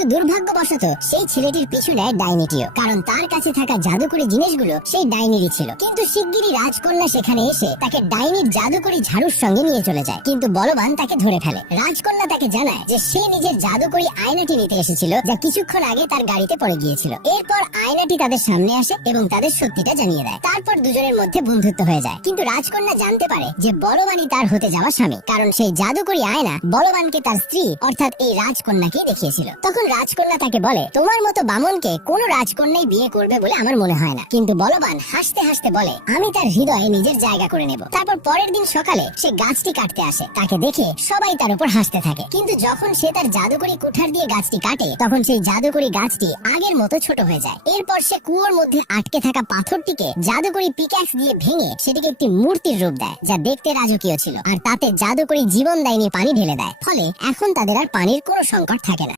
কিন্তু দুর্ভাগ্যবশত সেই ছেলেটির পিছু নেয় ডাইনিটিও, কারণ তার কাছে থাকা জাদুকরি জিনিসগুলো সেই ডাইনিরই ছিল। কিন্তু শিগগিরই রাজকন্যা সেখানে এসে তাকে ডাইনির জাদুকরি ঝাড়ুর সঙ্গে নিয়ে চলে যায়, কিন্তু বলবান তাকে ধরে ফেলে। রাজকন্যা তাকে জানায় যে সে নিজের জাদুকরি আয়নাটি নিতে এসেছিল, যা কিছুক্ষণ আগে তার গাড়িতে পড়ে গিয়েছিল। এরপর আয়নাটি তাদের সামনে আসে এবং তাদের সত্যিটা জানিয়ে দেয়। তারপর দুজনের মধ্যে বন্ধুত্ব হয়ে যায়। কিন্তু রাজকন্যা জানতে পারে যে বলবানই তার হতে যাওয়া স্বামী, কারণ সেই জাদুকরি আয়না বলবানকে তার স্ত্রী অর্থাৎ এই রাজকন্যাকে দেখিয়েছিল। তখন রাজকন্যা তাকে বলে, তোমার মতো বামনকে কোনো রাজকন্যাই বিয়ে করবে বলে আমার মনে হয় না। কিন্তু বলবান হাসতে হাসতে বলে, আমি তার হৃদয়ে নিজের জায়গা করে নেব। তারপর পরের দিন সকালে সে গাছটি কাটতে আসে। তাকে দেখে সবাই তার উপর হাসতে থাকে, কিন্তু যখন সে তার জাদুকরি কুঠার দিয়ে গাছটি কাটে তখন সেই জাদুকরি গাছটি আগের মতো ছোট হয়ে যায়। এরপর সে কুয়োর মধ্যে আটকে থাকা পাথরটিকে জাদুকরি পিক্যাক্স দিয়ে ভেঙে সেটিকে একটি মূর্তির রূপ দেয়, যা দেখতে রাজকীয় ছিল। আর তাতে জাদুকরি জীবনদায়িনী পানি ঢেলে দেয়, ফলে এখন তাদের আর পানির কোনো সংকট থাকে না।